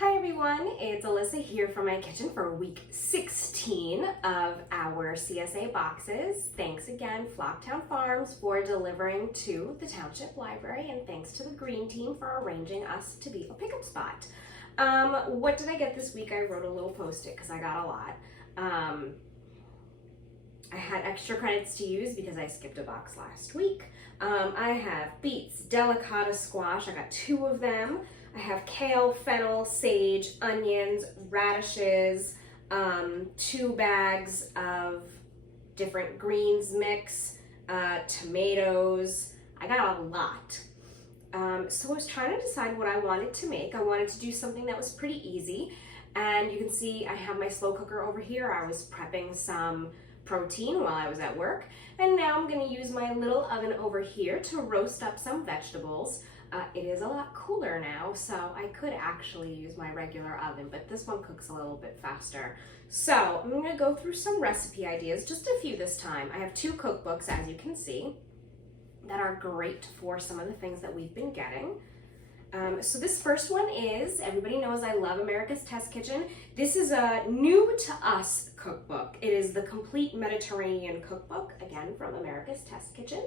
Hi everyone, it's Alyssa here from my kitchen for week 16 of our CSA boxes. Thanks again, Flocktown Farms, for delivering to the Township Library, and thanks to the Green Team for arranging us to be a pickup spot. What did I get this week? I wrote a little post-it because I got a lot. I had extra credits to use because I skipped a box last week. I have beets, delicata squash, I got 2 of them. I have kale, fennel, sage, onions, radishes, 2 bags of different greens mix, tomatoes. I got a lot. So I was trying to decide what I wanted to make. I wanted to do something that was pretty easy. And you can see I have my slow cooker over here. I was prepping some protein while I was at work. And now I'm gonna use my little oven over here to roast up some vegetables. It is a lot cooler now, so I could actually use my regular oven, but this one cooks a little bit faster. So I'm gonna go through some recipe ideas, just a few this time. I have 2 cookbooks, as you can see, that are great for some of the things that we've been getting. So this first one is, everybody knows I love America's Test Kitchen. This is a new to us cookbook. It is the Complete Mediterranean Cookbook, again from America's Test Kitchen.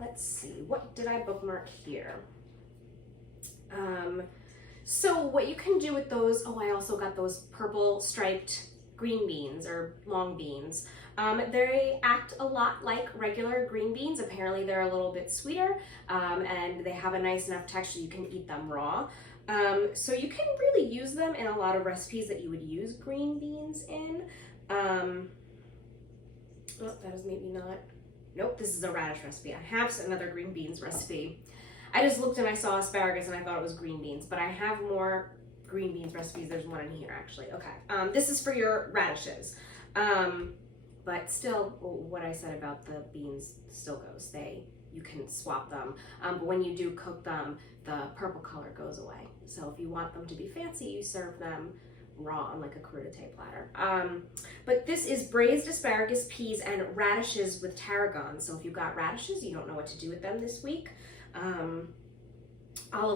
Let's see, what did I bookmark here? So what you can do with those, I also got those purple striped green beans or long beans. They act a lot like regular green beans. Apparently they're a little bit sweeter and they have a nice enough texture you can eat them raw. So you can really use them in a lot of recipes that you would use green beans in. That is maybe not. Nope, this is a radish recipe. I have another green beans recipe. I just looked and I saw asparagus and I thought it was green beans, but I have more green beans recipes. There's one in here actually. Okay, this is for your radishes. But still, what I said about the beans still goes. You can swap them, but when you do cook them, the purple color goes away. So if you want them to be fancy, you serve them raw on like a crudité platter. But this is braised asparagus, peas, and radishes with tarragon. So if you've got radishes, you don't know what to do with them this week. Olive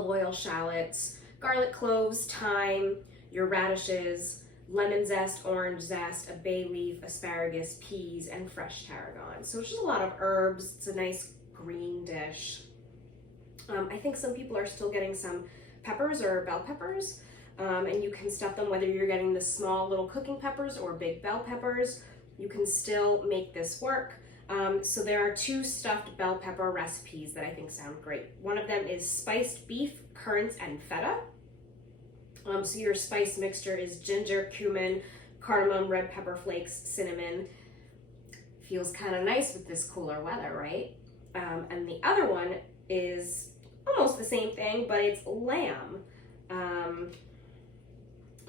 oil, shallots, garlic cloves, thyme, your radishes, lemon zest, orange zest, a bay leaf, asparagus, peas, and fresh tarragon. So it's just a lot of herbs. It's a nice green dish. I think some people are still getting some peppers or bell peppers. And you can stuff them, whether you're getting the small little cooking peppers or big bell peppers, you can still make this work. So there are 2 stuffed bell pepper recipes that I think sound great. One of them is spiced beef, currants, and feta. So your spice mixture is ginger, cumin, cardamom, red pepper flakes, cinnamon. Feels kind of nice with this cooler weather, right? And the other one is almost the same thing, but it's lamb.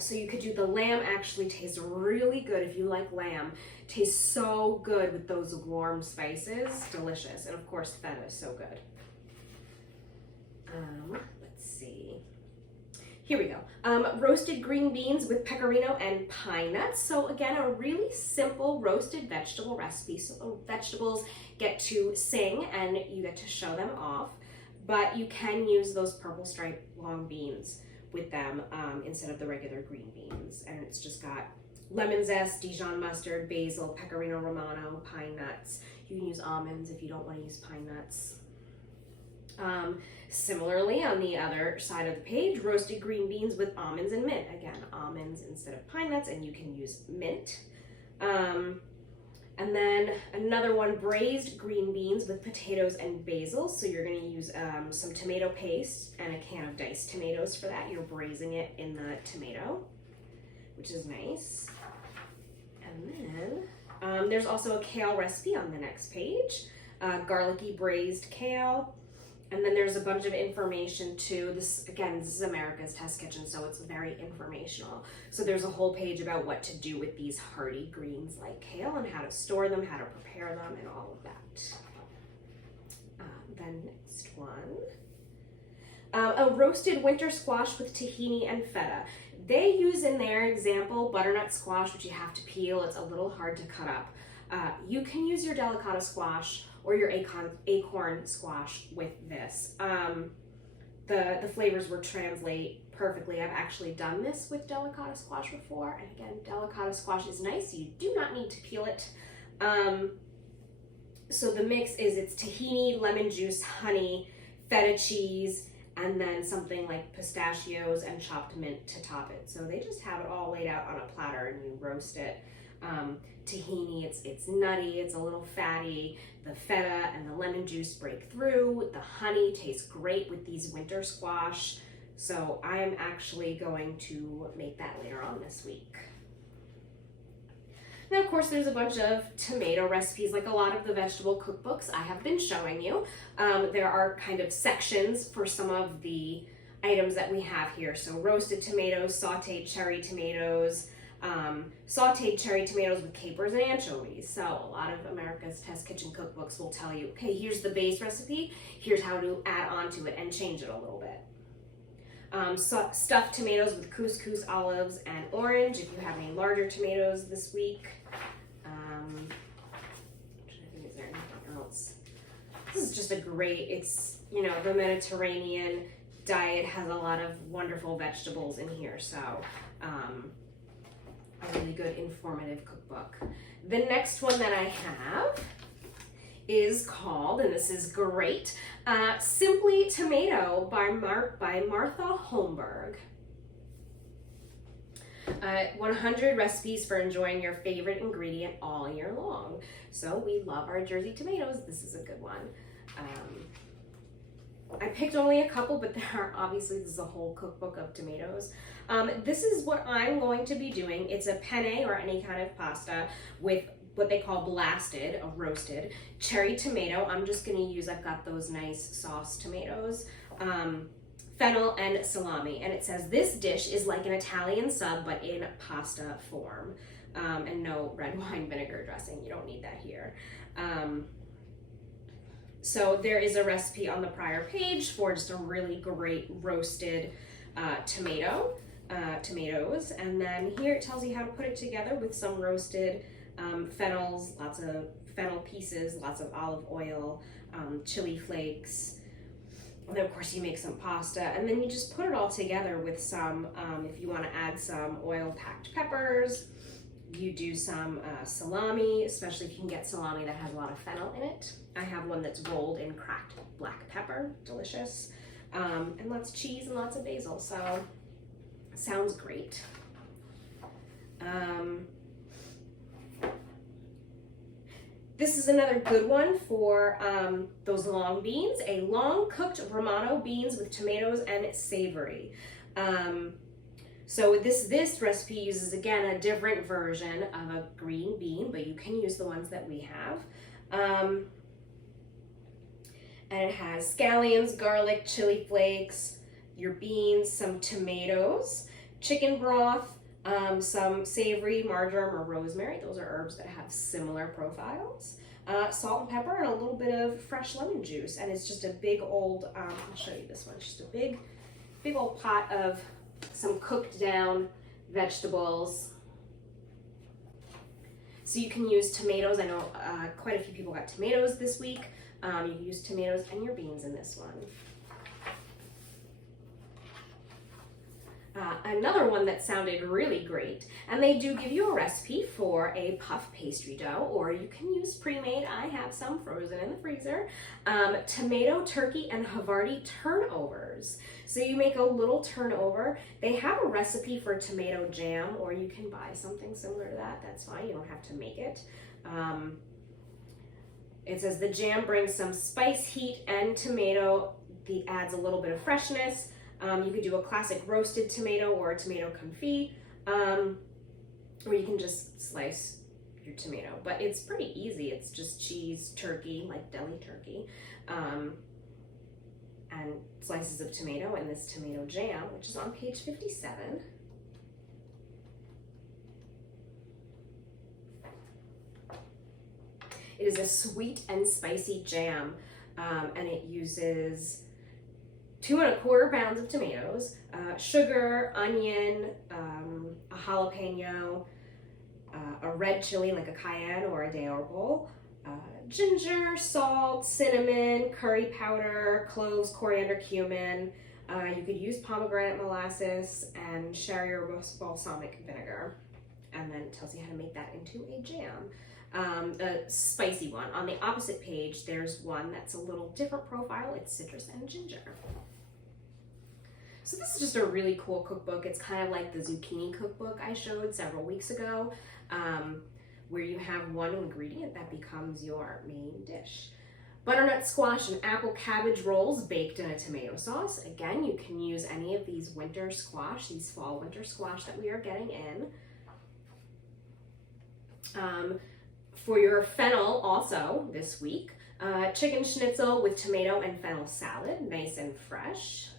So you could do the lamb. Actually tastes really good if you like lamb. Tastes so good with those warm spices. Delicious. And of course feta is so good. Let's see. Here we go. Roasted green beans with pecorino and pine nuts. So again, a really simple roasted vegetable recipe. So the vegetables get to sing and you get to show them off. But you can use those purple striped long beans with them instead of the regular green beans. And it's just got lemon zest, Dijon mustard, basil, pecorino romano, pine nuts. You can use almonds if you don't want to use pine nuts. Similarly, on the other side of the page, roasted green beans with almonds and mint. Again, almonds instead of pine nuts, and you can use mint. And then another one, braised green beans with potatoes and basil. So you're gonna use some tomato paste and a can of diced tomatoes for that. You're braising it in the tomato, which is nice. And then there's also a kale recipe on the next page, garlicky braised kale. And then there's a bunch of information too. This is America's Test Kitchen, so it's very informational. So there's a whole page about what to do with these hardy greens like kale and how to store them, how to prepare them, and all of that. The next one, a roasted winter squash with tahini and feta. They use in their example butternut squash, which you have to peel. It's a little hard to cut up. You can use your delicata squash or your acorn squash with this. the flavors will translate perfectly. I've actually done this with delicata squash before, and again, delicata squash is nice. You do not need to peel it. So the mix is, it's tahini, lemon juice, honey, feta cheese, and then something like pistachios and chopped mint to top it. So they just have it all laid out on a platter and you roast it. Tahini, it's nutty, it's a little fatty. The feta and the lemon juice break through. The honey tastes great with these winter squash. So I'm actually going to make that later on this week. Now, of course, there's a bunch of tomato recipes, like a lot of the vegetable cookbooks I have been showing you. There are kind of sections for some of the items that we have here. So roasted tomatoes, sauteed cherry tomatoes, with capers and anchovies. So a lot of America's Test Kitchen cookbooks will tell you, okay, here's the base recipe, here's how to add on to it and change it a little bit. Stuffed tomatoes with couscous, olives, and orange. If you have any larger tomatoes this week. Is there anything else? This is just a great, it's, you know, the Mediterranean diet has a lot of wonderful vegetables in here. So a really good informative cookbook. The next one that I have is called, and this is great, Simply Tomato by Martha Holmberg. 100 recipes for enjoying your favorite ingredient all year long. So we love our Jersey tomatoes. This is a good one. I picked only a couple, but there are obviously, this is a whole cookbook of tomatoes. This is what I'm going to be doing. It's a penne or any kind of pasta with what they call blasted, a roasted cherry tomato. I'm just gonna use, I've got those nice sauce tomatoes, fennel and salami. And it says this dish is like an Italian sub, but in pasta form. And no red wine vinegar dressing, you don't need that here. So there is a recipe on the prior page for just a really great roasted tomatoes. And then here it tells you how to put it together with some roasted fennels, lots of fennel pieces, lots of olive oil, chili flakes. And then of course you make some pasta, and then you just put it all together with some, if you want to add some oil-packed peppers, you do some salami, especially if you can get salami that has a lot of fennel in it. I have one that's rolled in cracked black pepper, delicious, and lots of cheese and lots of basil, so sounds great. This is another good one for those long beans, a long cooked Romano beans with tomatoes and savory. So this recipe uses, again, a different version of a green bean, but you can use the ones that we have. And it has scallions, garlic, chili flakes, your beans, some tomatoes, chicken broth, some savory, marjoram, or rosemary. Those are herbs that have similar profiles. Salt and pepper, and a little bit of fresh lemon juice. And it's just a big old, I'll show you this one, it's just a big old pot of some cooked down vegetables. So you can use tomatoes. I know quite a few people got tomatoes this week. You can use tomatoes and your beans in this one. Another one that sounded really great, and they do give you a recipe for a puff pastry dough, or you can use pre-made. I have some frozen in the freezer. Tomato, turkey, and Havarti turnovers. So you make a little turnover. They have a recipe for tomato jam, or you can buy something similar to that. That's fine, you don't have to make it. It says the jam brings some spice, heat, and tomato. Adds a little bit of freshness. You could do a classic roasted tomato or a tomato confit, or you can just slice your tomato. But it's pretty easy. It's just cheese, turkey, like deli turkey, and slices of tomato and this tomato jam, which is on page 57. It is a sweet and spicy jam, and it uses 2 1/4 pounds of tomatoes, sugar, onion, a jalapeno, a red chili like a cayenne or a d'oeuvre, ginger, salt, cinnamon, curry powder, cloves, coriander, cumin, You could use pomegranate molasses and sherry or balsamic vinegar. And then it tells you how to make that into a jam. A spicy one. On the opposite page, there's one that's a little different profile. It's citrus and ginger. So this is just a really cool cookbook. It's kind of like the zucchini cookbook I showed several weeks ago, where you have one ingredient that becomes your main dish. Butternut squash and apple cabbage rolls baked in a tomato sauce. Again, you can use any of these winter squash, these fall winter squash that we are getting in. For your fennel also this week, chicken schnitzel with tomato and fennel salad, nice and fresh.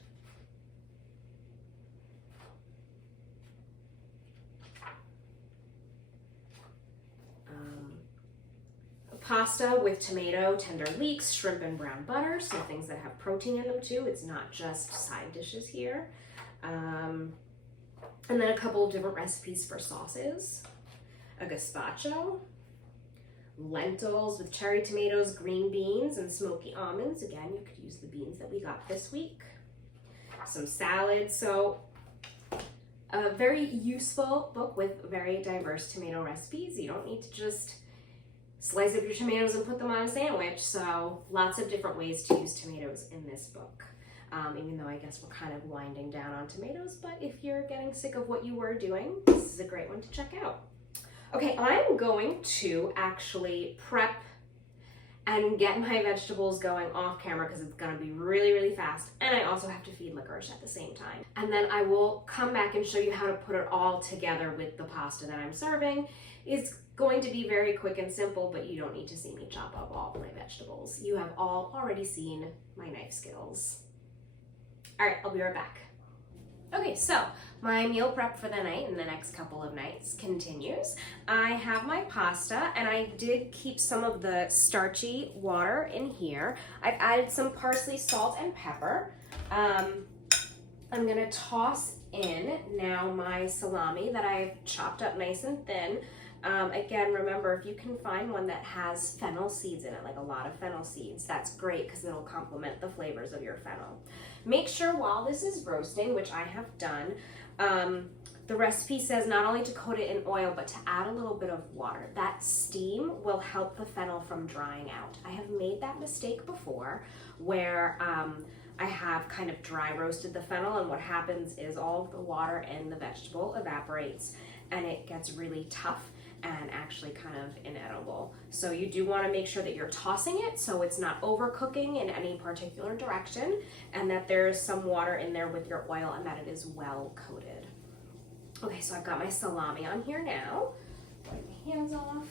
Pasta with tomato, tender leeks, shrimp, and brown butter, so things that have protein in them too. It's not just side dishes here. And then a couple of different recipes for sauces. A gazpacho, lentils with cherry tomatoes, green beans, and smoky almonds. Again, you could use the beans that we got this week. Some salad. So a very useful book with very diverse tomato recipes. You don't need to just slice up your tomatoes and put them on a sandwich. So lots of different ways to use tomatoes in this book. Even though I guess we're kind of winding down on tomatoes, but if you're getting sick of what you were doing, this is a great one to check out. Okay, I'm going to actually prep and get my vegetables going off camera because it's gonna be really, really fast. And I also have to feed licorice at the same time. And then I will come back and show you how to put it all together with the pasta that I'm serving. It's going to be very quick and simple, but you don't need to see me chop up all of my vegetables. You have all already seen my knife skills. All right, I'll be right back. Okay, so my meal prep for the night and the next couple of nights continues. I have my pasta and I did keep some of the starchy water in here. I've added some parsley, salt, and pepper. I'm gonna toss in now my salami that I've chopped up nice and thin. Again, remember, if you can find one that has fennel seeds in it, like a lot of fennel seeds, that's great because it'll complement the flavors of your fennel. Make sure while this is roasting, which I have done, the recipe says not only to coat it in oil, but to add a little bit of water. That steam will help the fennel from drying out. I have made that mistake before where I have kind of dry roasted the fennel, and what happens is all of the water in the vegetable evaporates and it gets really tough and actually kind of inedible. So you do want to make sure that you're tossing it so it's not overcooking in any particular direction, and that there's some water in there with your oil and that it is well coated. Okay, so I've got my salami on here now. Wipe my hands off.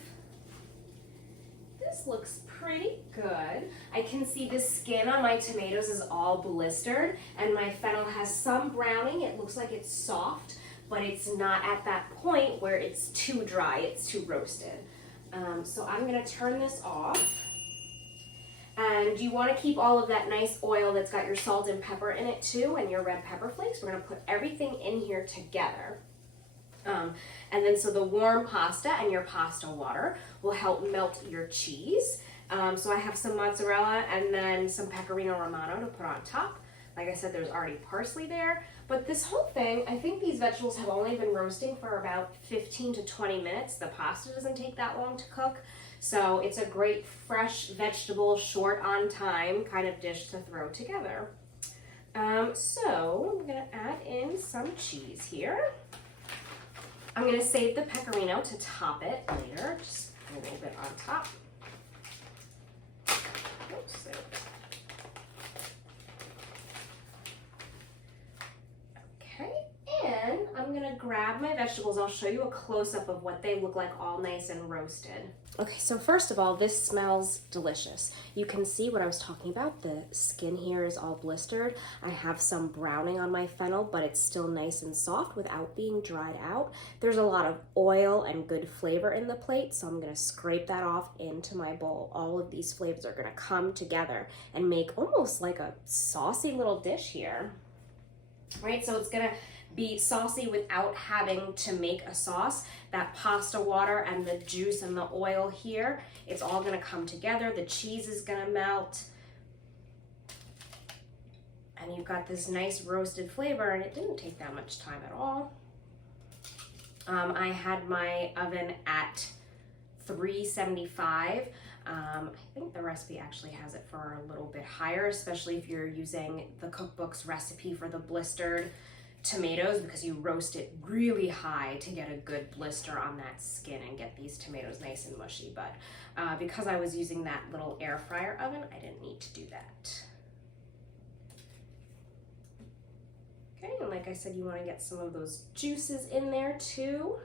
This looks pretty good. I can see the skin on my tomatoes is all blistered and my fennel has some browning. It looks like it's soft, but it's not at that point where it's too dry, it's too roasted. So I'm gonna turn this off. And you wanna keep all of that nice oil that's got your salt and pepper in it too, and your red pepper flakes. We're gonna put everything in here together. And then so the warm pasta and your pasta water will help melt your cheese. So I have some mozzarella and then some Pecorino Romano to put on top. Like I said, there's already parsley there, but this whole thing, I think these vegetables have only been roasting for about 15 to 20 minutes. The pasta doesn't take that long to cook, so it's a great fresh vegetable, short on time kind of dish to throw together. So I'm gonna add in some cheese here. I'm gonna save the pecorino to top it later, just a little bit on top. Oops, there we go. And I'm gonna grab my vegetables. I'll show you a close-up of what they look like all nice and roasted. Okay, so first of all, this smells delicious. You can see what I was talking about. The skin here is all blistered. I have some browning on my fennel, but it's still nice and soft without being dried out. There's a lot of oil and good flavor in the plate, so I'm gonna scrape that off into my bowl. All of these flavors are gonna come together and make almost like a saucy little dish here. Right, so it's gonna be saucy without having to make a sauce. That pasta water and the juice and the oil here, it's all gonna come together. The cheese is gonna melt. And and you've got this nice roasted flavor, and it didn't take that much time at all. I had my oven at 375. I think the recipe actually has it for a little bit higher, especially if you're using the Cookbook's recipe for the blistered tomatoes, because you roast it really high to get a good blister on that skin and get these tomatoes nice and mushy. But because I was using that little air fryer oven, I didn't need to do that. Okay, and like I said, you want to get some of those juices in there too.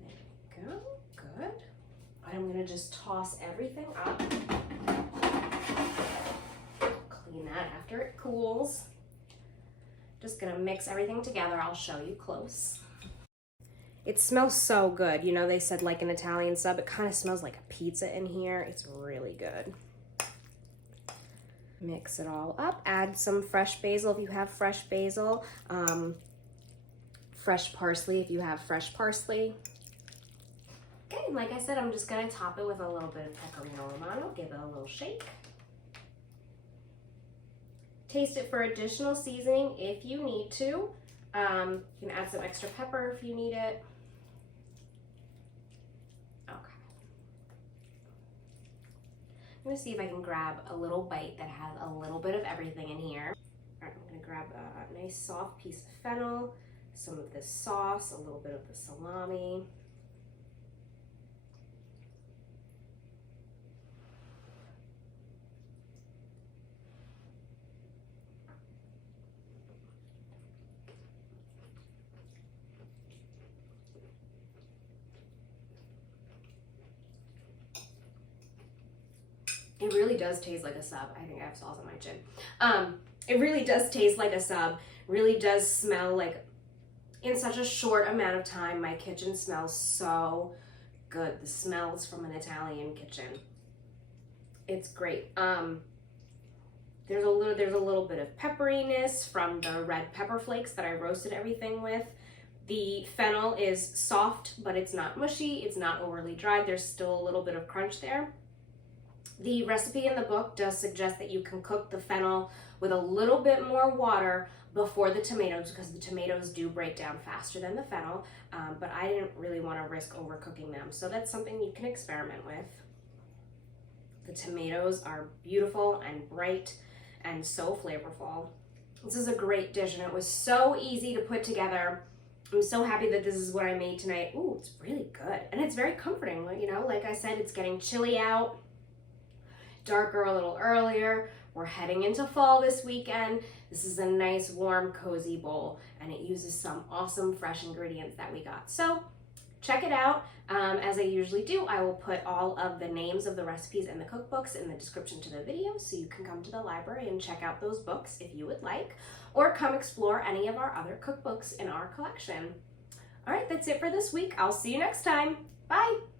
There we go, good. I'm gonna just toss everything up. Clean that after it cools. Just gonna mix everything together. I'll show you close. It smells so good. You know, they said like an Italian sub. It kind of smells like a pizza in here. It's really good. Mix it all up. Add some fresh basil if you have fresh basil. Fresh parsley if you have fresh parsley. Okay, and like I said, I'm just gonna top it with a little bit of Pecorino Romano. Give it a little shake. Taste it for additional seasoning if you need to. You can add some extra pepper if you need it. Okay. I'm gonna see if I can grab a little bite that has a little bit of everything in here. All right, I'm gonna grab a nice soft piece of fennel, some of this sauce, a little bit of the salami. It really does taste like a sub. I think I have sauce on my chin. It really does taste like a sub. Really does smell like, in such a short amount of time, my kitchen smells so good. The smells from an Italian kitchen. It's great. There's a little bit of pepperiness from the red pepper flakes that I roasted everything with. The fennel is soft, but it's not mushy. It's not overly dried. There's still a little bit of crunch there. The recipe in the book does suggest that you can cook the fennel with a little bit more water before the tomatoes, because the tomatoes do break down faster than the fennel, but I didn't really want to risk overcooking them, so that's something you can experiment with. The tomatoes are beautiful and bright and so flavorful. This is a great dish, and it was so easy to put together. I'm so happy that this is what I made tonight. Ooh, it's really good, and it's very comforting. You know, like I said, it's getting chilly out. Darker a little earlier. We're heading into fall this weekend. This is a nice, warm, cozy bowl, and it uses some awesome fresh ingredients that we got. So check it out. As I usually do, I will put all of the names of the recipes and the cookbooks in the description to the video, so you can come to the library and check out those books if you would like, or come explore any of our other cookbooks in our collection. All right, that's it for this week. I'll see you next time. Bye.